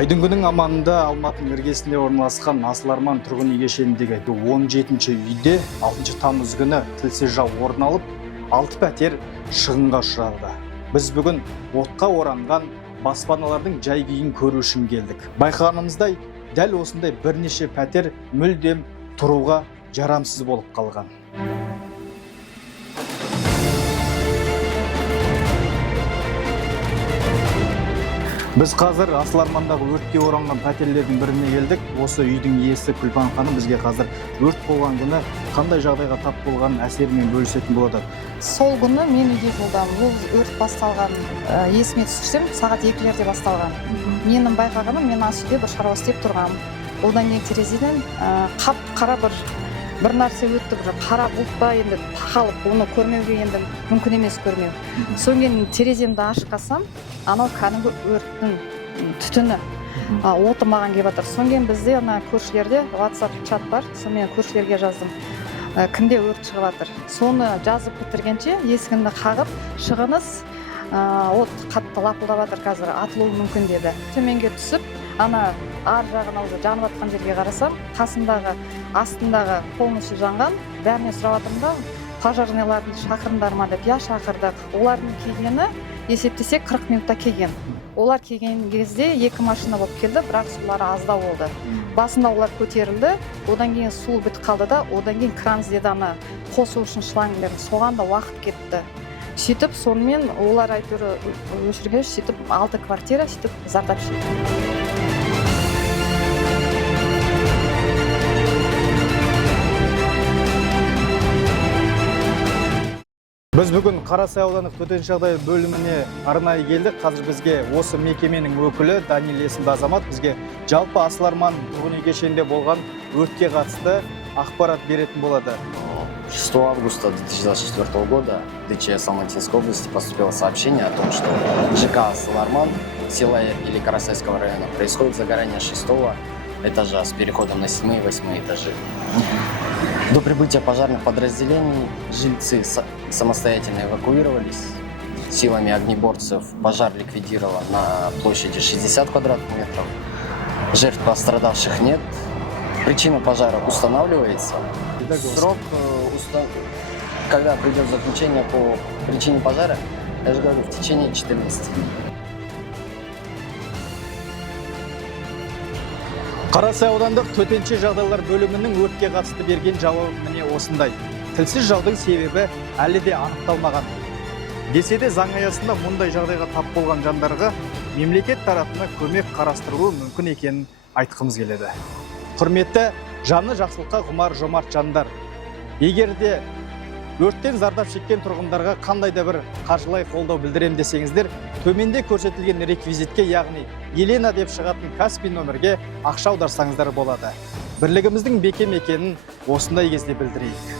Айдынгүнің аманында Алматының іргесінде орналасқан Асыл Арман тұрғын үй кешеніндегі 17-ші үйде 6 тамыз күні тілсіз жау орын алып, 6 пәтер шығынға ұшырады. Біз бүгін отқа оранған баспаналардың жай-күйін көру үшін келдік. Байқағанымыздай, дәл осындай бірнеше пәтер мүлдем тұруға жарамсыз болып қалған. Біз қазір Асыл Армандағы өртке оранған пәтерлердің біріне келдік. Осы үйдің иесі Күлпан ханым бізге қазір өрт болған күні қандай жағдайға тап болған әсерімен бөлісетін болады. Сол күні мен үйде болдым. Ол өрт басталған, есіме түсірсем, сағат 2-лерде басталған. Менің байқағаным, мен ас үйде бір шаруа істеп тұрғам. Одан кейін терезеден қап-қара бір нәрсе өтті, бір қара бұлт па, енді тақалып, оны көрмеуге енді мүмкін емес көрмеу. Содан кейін тереземді ашқасам, анау кәдімгі өрттің түтіні оты маған келіп жатыр. Содан кейін бізде көршілерде WhatsApp чат бар, сонымен көршілерге жаздым. Кімде өрт шығып жатыр. Соны жазып бітіргенше есігімді қағып, шығыңыз, от қатты лапылдап жатыр, қазір атылуы мүмкін деді. Төменге түсіп, ана ар жағына уже жанып жатқан жерге қарасам, қасындағы, астындағы полностью жанған. Бәріне сұрап жатырмын да, пожарныйларды шақырыңдар ма деп, я шақырдық. Олардың келгені есептесек 40 минутта келген. Олар келген кезде 2 машина болып келді, бірақ сулары аздау болды. Басында олар көтерілді, одан кейін су бітіп қалды да, одан кейін кран іздеді ана қосу үшін шлангілерін, соған да уақыт кетті. Сөйтіп, сонымен олар әйтеуір өшіргеш, сөйтіп 6 квартира сөйтіп зардап шекті. Біз бүгін Қарасай аудандық төтенше жағдай бөліміне арнайы келдік. Қазір бізге осы мекеменің өкілі Данил есімді азамат бізге жалпы Асыл Арман тұрғын үй кешенінде болған өртке қатысты ақпарат беретін болады. 6 августа 2024 года в ДЧС Алматинской области поступило сообщение о том, что ЖК Асыл Арман, села или Карасайского района, происходит загорание 6-го этажа с переходом на 7 и 8 этажи. До прибытия пожарных подразделений жильцы самостоятельно эвакуировались. Силами огнеборцев пожар ликвидирован на площади 60 квадратных метров. Жертв пострадавших нет. Причина пожара устанавливается. Срок, когда придет заключение по причине пожара, я же говорю, в течение 14 дней. Қарасай аудандық төтенше жағдайлар бөлімінің өртке қатысты берген жауабы міне осындай. Тілсіз жаудың себебі әлі де анықталмаған. Десе де заң аясында мұндай жағдайға тап болған жандарға мемлекет тарапынан көмек қарастырылуы мүмкін екенін айтқымыз келеді. Құрметті жаны жақсылыққа құмар жомарт жандар. Егер де өрттен зардап шеккен тұрғындарға қандай да бір қаржылай қолдау білдірем десеңіздер, төменде көрсетілген реквизитке, яғни Елена деп шығатын Каспий нөмірге ақша аударсаңыздар болады. Бірлігіміздің бекем екенін осындай кезде білдірейік.